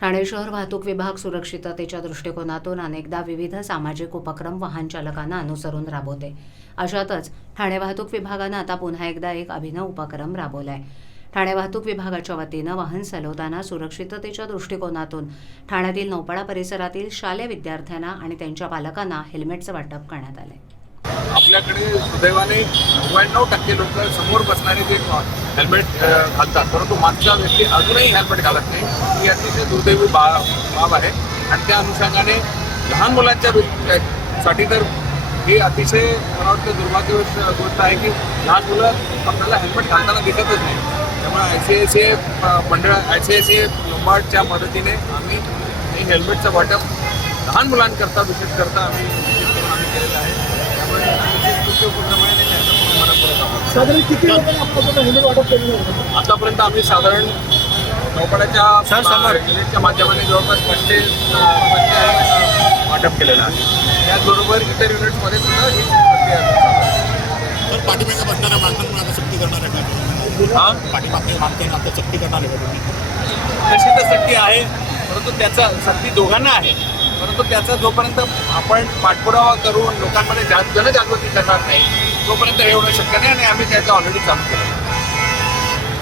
ठाणे शहर वाहतूक विभाग सुरक्षिततेच्या दृष्टिकोनातून अनेकदा विविध सामाजिक उपक्रम वाहन चालकांना अनुसरून राबवते. अशातच ठाणे वाहतूक विभागानं आता पुन्हा एकदा एक अभिनव उपक्रम राबवलाय. ठाणे वाहतूक विभागाच्या वतीनं वाहन चालवताना सुरक्षिततेच्या दृष्टिकोनातून ठाण्यातील नौपाडा परिसरातील शालेय विद्यार्थ्यांना आणि त्यांच्या पालकांना हेल्मेटचं वाटप करण्यात आलंय. आपल्याकडे सुदैवाने नव्याण्णव टक्के लोक समोर बसणारे ते हेल्मेट घालतात. परंतु मागच्या व्यक्ती अजूनही हेल्मेट घालत नाही. ही अतिशय दुर्दैवी बा बाब आहे. आणि त्या अनुषंगाने लहान मुलांच्या साठी तर ही अतिशय मला वाटतं दुर्भाग्यवश गोष्ट आहे की लहान मुलं आपल्याला हेल्मेट घालताना दिसतच नाही. त्यामुळे आय सी आय सी मंडळ आय सी आय सी लोंबार्डच्या मदतीने आम्ही हे हेल्मेटचं वाटप लहान मुलांकरता विशेष करता आम्ही आम्ही केलेलं आहे. साधारण किती आतापर्यंत हेल्मेट वाटप केलेलं होतं आतापर्यंत आम्ही साधारण नौपाड्याच्या युनिटच्या माध्यमाने जवळपास पाचशे वाटप केलेलं आहे. त्याचबरोबर इतर युनिट्समध्ये सुद्धा ही प्रक्रिया चालू आहे. तर पाठीमागे बसणाऱ्या माणसांना आता सक्ती करणार आहे का? हा? पाठीमागे मागताना आता सक्ती करणार आहे का तुम्ही? तशी तर सक्ती आहे परंतु त्याचा सक्ती दोघांना आहे. परंतु त्याचा जोपर्यंत आपण पाठपुरावा करून लोकांमध्ये जा जनजागृती करणार नाही तोपर्यंत हे होणं शक्य नाही आणि आम्ही त्याचं ऑलरेडी चालू केलं.